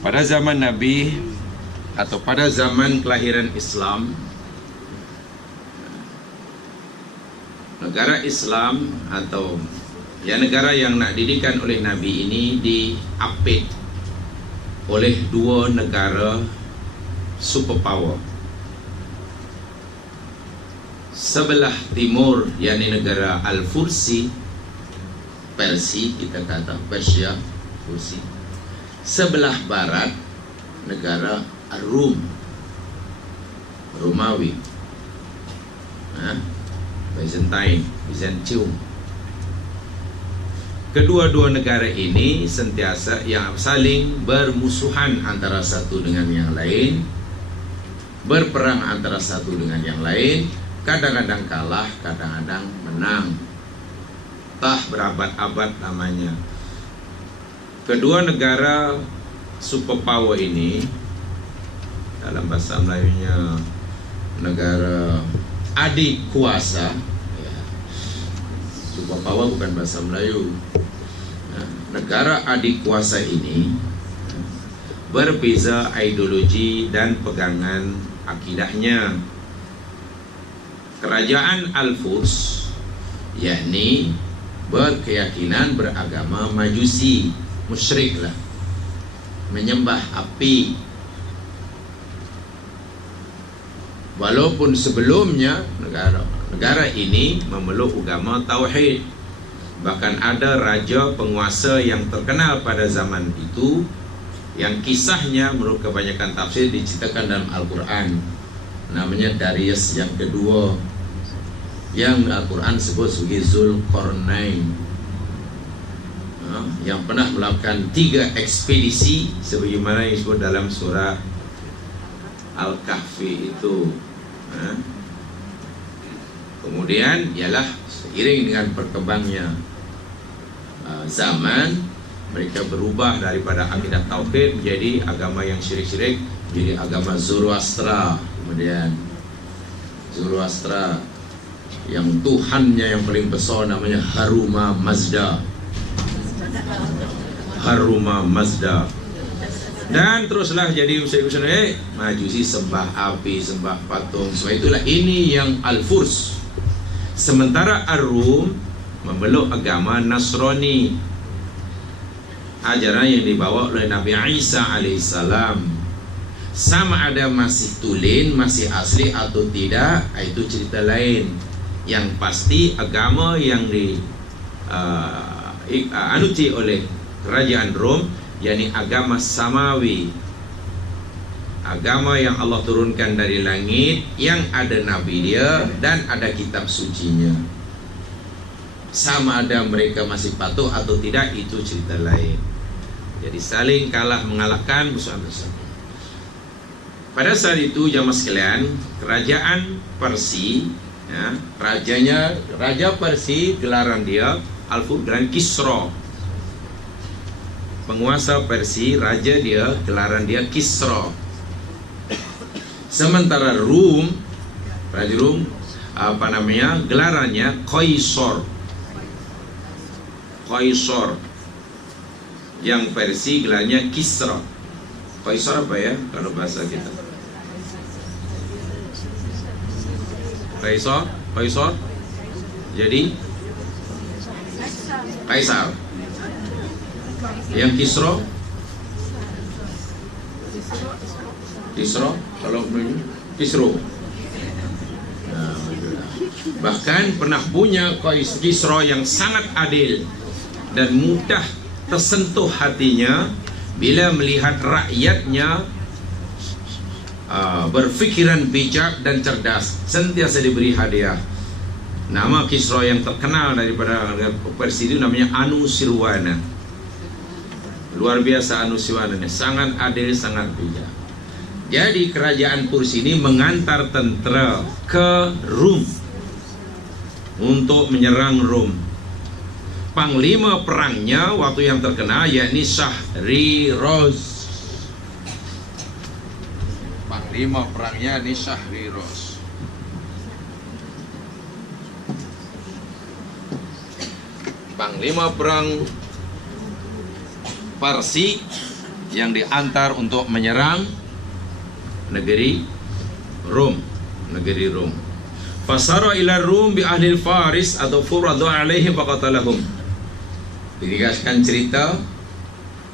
Pada zaman Nabi atau pada zaman kelahiran Islam, negara Islam atau ya negara yang nak didikan oleh Nabi ini diapit oleh dua negara superpower. Sebelah timur yakni negara Al-Fursi, Persia, kita kata Persia, Fursi. Sebelah barat negara Rum, Romawi, Byzantine, Byzantium. Kedua-dua negara ini sentiasa yang saling bermusuhan antara satu dengan yang lain, berperang antara satu dengan yang lain, kadang-kadang kalah, kadang-kadang menang. Tah berabad-abad namanya. Kedua negara superpower ini dalam bahasa Melayunya negara adik kuasa. Superpower bukan bahasa Melayu. Negara adik kuasa ini berbeza ideologi dan pegangan akidahnya. Kerajaan Al-Furs yakni berkeyakinan beragama Majusi, musyrik lah, menyembah api. Walaupun sebelumnya negara ini memeluk agama Tauhid. Bahkan ada raja penguasa yang terkenal pada zaman itu yang kisahnya menurut kebanyakan tafsir diceritakan dalam Al-Quran. Namanya Darius yang kedua, yang Al-Quran sebut sebagai Zulkarnain, yang pernah melakukan 3 ekspedisi sebagaimana yang disebut dalam surah Al-Kahfi itu. Kemudian ialah seiring dengan berkembangnya zaman, mereka berubah daripada akidah tauhid menjadi agama yang syirik-syirik, menjadi agama Zoroastra. Kemudian Zoroastra yang Tuhannya yang paling besar namanya Haruma Mazda. Haruma Mazda. Dan teruslah jadi usaha-usaha Majusi sembah api, sembah patung. Sebab itulah ini yang Al-Furs. Sementara Ar-Rum memeluk agama Nasrani, ajaran yang dibawa oleh Nabi Isa alaihissalam. Sama ada masih tulen, masih asli atau tidak, itu cerita lain. Yang pasti agama yang dianuti oleh kerajaan Rom, yakni agama Samawi, agama yang Allah turunkan dari langit, yang ada Nabi dia dan ada kitab sucinya. Sama ada mereka masih patuh atau tidak, itu cerita lain. Jadi saling kalah mengalahkan, musuh-musuh. Pada saat itu jamaah sekalian, kerajaan Persia, ya, Raja Persia gelaran dia Al-Furs dan Kisra. Penguasa Persia, raja dia gelaran dia Kisra. Sementara Rum, Raja Rum gelarannya Qaisar. Qaisar. Yang Persia gelarnya Kisra. Qaisar apa ya kalau bahasa kita? Qaisar. Jadi Kaisar. Yang Kisra kalau Kisro. Bahkan pernah punya Kisra yang sangat adil dan mudah tersentuh hatinya bila melihat rakyatnya berfikiran bijak dan cerdas, sentiasa diberi hadiah. Nama Kisra yang terkenal daripada Persia itu namanya Anusirwana. Luar biasa Anusirwana, sangat adil, sangat bijak. Jadi kerajaan Persia ini mengantar tentera ke Rum untuk menyerang Rum. Panglima perangnya waktu yang terkenal yakni Shahriroz. Panglima perangnya yakni Shahriroz. Panglima perang Parsi yang diantar untuk menyerang negeri Rom. Fasara ila Rum bi ahli Faris atau furadu alaihim faqatalahum. Dirigaskan cerita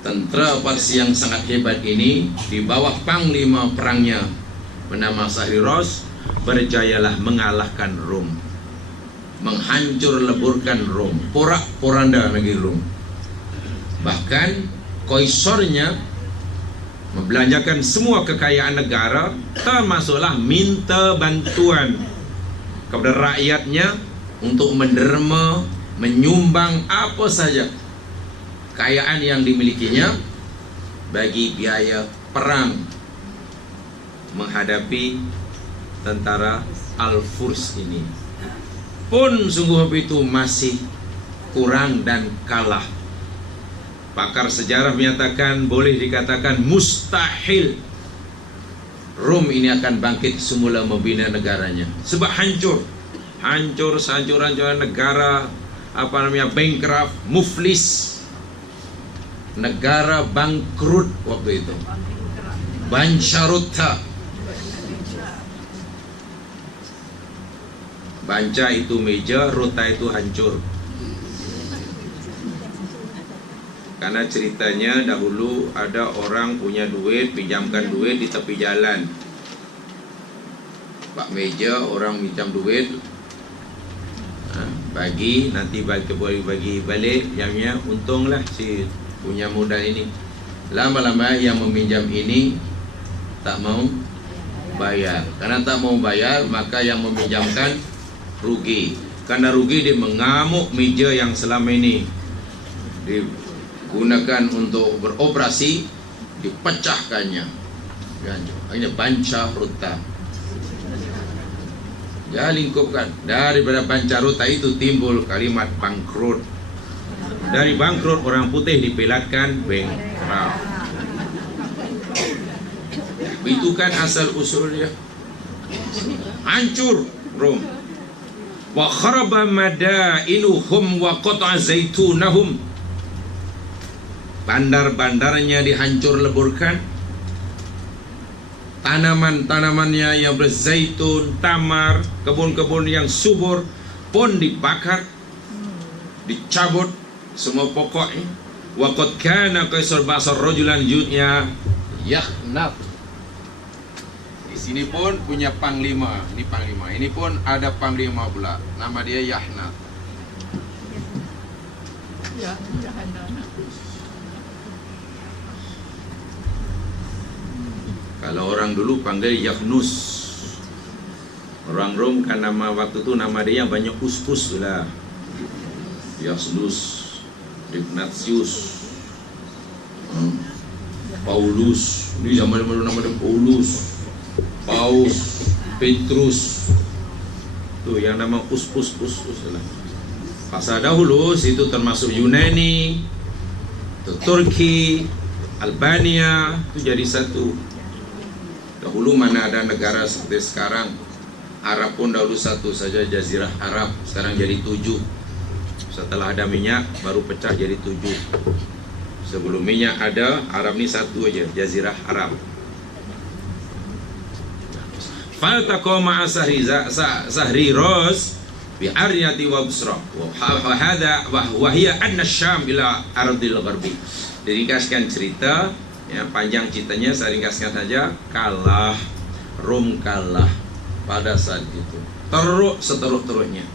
tentara Parsi yang sangat hebat ini di bawah panglima perangnya bernama Sahriros berjayalah mengalahkan Rom, menghancur leburkan Rom, porak-poranda negeri Rom. Bahkan Kaisornya membelanjakan semua kekayaan negara, termasuklah minta bantuan kepada rakyatnya untuk menderma, menyumbang apa saja kekayaan yang dimilikinya bagi biaya perang menghadapi tentara Al-Furs ini. Pun sungguh itu masih kurang dan kalah. Pakar sejarah menyatakan boleh dikatakan mustahil Rom ini akan bangkit semula membina negaranya, sebab hancur sehancur-hancuran negara, bankrupt, muflis, negara bangkrut waktu itu, bancarutta. Banca itu meja, rota itu hancur. Karena ceritanya dahulu ada orang punya duit, pinjamkan duit di tepi jalan. Pak meja, orang pinjam duit, nanti bagi balik, jamnya untunglah si punya modal ini. Lama-lama yang meminjam ini tak mau bayar. Karena tak mau bayar, maka yang meminjamkan rugi. Karena rugi, dia mengamuk meja yang selama ini digunakan untuk beroperasi, dipecahkannya. Ini bancarutta. Ya, lingkupkan. Daripada bancarutta itu timbul kalimat bangkrut. Dari bangkrut orang putih dipelatkan bankrupt. Itu kan asal usulnya. Hancur Rom. Wa kharaba madainuhum wa qata'a zaitunahum. Bandar-bandarnya dihancur leburkan, tanaman-tanamannya yang berzaitun, tamar, kebun-kebun yang subur pun dibakar, dicabut semua pokoknya. Wa qad kana Kaisar Basar rajulan judnya Yahnat. Di sini pun punya panglima, ini panglima. Ini pun ada panglima pula, nama dia Yahnat. Kalau orang dulu panggil Yahnus. Orang Rom kan nama waktu itu nama dia banyak us-us lah. Yahnus, Ignatius, Paulus. Ini zaman dulu nama dia Paulus, Paus, Petrus. Tuh yang nama us-us lah. Masa dahulu situ termasuk Yunani, Turki, Albania, itu jadi satu. Dahulu mana ada negara seperti sekarang. Arab pun dahulu satu saja, Jazirah Arab. Sekarang jadi 7. Setelah ada minyak baru pecah jadi 7. Sebelum minyak ada, Arab ni satu aja, Jazirah Arab. Faltaqa ma'a Sahriros bi Aryati wa Busra. Wa hiya anna Syam ila ardil gharbi. Diringkaskan cerita, ya, panjang ceritanya saya ringkaskan saja. Rom kalah pada saat itu, teruk seteruk-teruknya.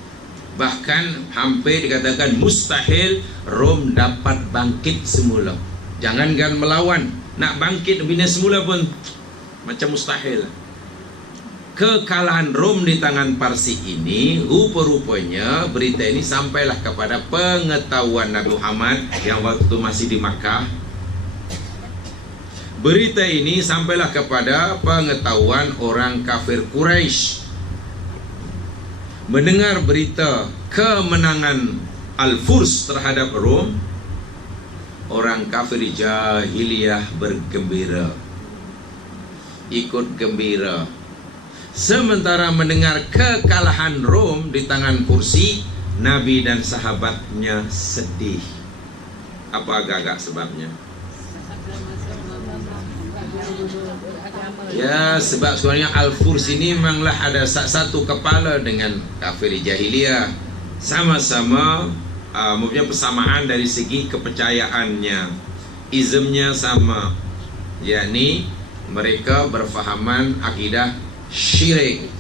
Bahkan hampir dikatakan mustahil Rom dapat bangkit semula. Jangankan melawan, nak bangkit bina semula pun macam mustahil. Kekalahan Rom di tangan Parsi ini, rupa-rupanya berita ini sampailah kepada pengetahuan Nabi Muhammad yang waktu masih di Makkah. Berita ini sampailah kepada pengetahuan orang kafir Quraisy. Mendengar berita kemenangan Al-Furs terhadap Rom, orang kafir jahiliyah bergembira, ikut gembira. Sementara mendengar kekalahan Rom di tangan Fursi, Nabi dan sahabatnya sedih. Apa agak-agak sebabnya? Ya, sebab sebenarnya Al-Furs ini memanglah ada satu kepala dengan kafir jahiliyah. Sama-sama mempunyai persamaan dari segi kepercayaannya, izmnya sama, yakni mereka berfahaman akidah syirik,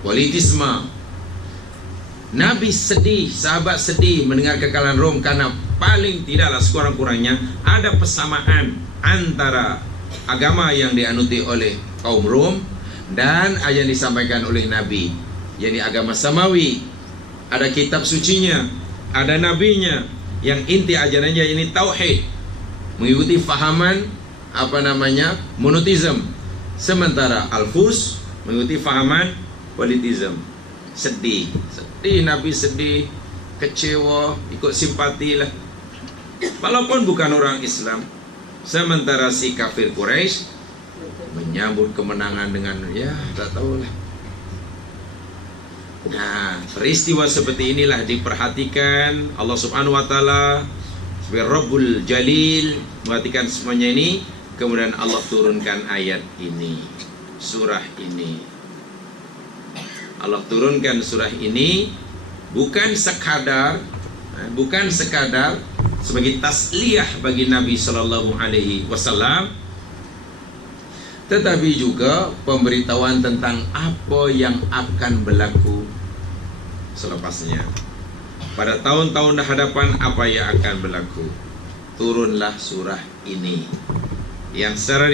politisme. Nabi sedih, sahabat sedih mendengar kekalahan Rom, karena paling tidaklah sekurang-kurangnya ada persamaan antara agama yang dianuti oleh kaum Rom dan yang disampaikan oleh Nabi, yakni agama samawi. Ada kitab sucinya, ada nabinya, yang inti ajarannya ini tauhid, mengikuti fahaman monotism. Sementara Al-Furs mengikuti fahaman politism. Sedih Nabi, sedih, kecewa, ikut simpati lah, walaupun bukan orang Islam. Sementara si kafir Quraisy menyambut kemenangan dengan tak tahulah. Nah, peristiwa seperti inilah diperhatikan Allah Subhanahu wa taala sebagai Rabbul Jalil, memperhatikan semuanya ini. Kemudian Allah turunkan ayat ini, surah ini. Allah turunkan surah ini bukan sekadar sebagai tasliyah bagi Nabi sallallahu alaihi wasallam, tetapi juga pemberitahuan tentang apa yang akan berlaku selepasnya. Pada tahun-tahun hadapan apa yang akan berlaku, turunlah surah ini yang secara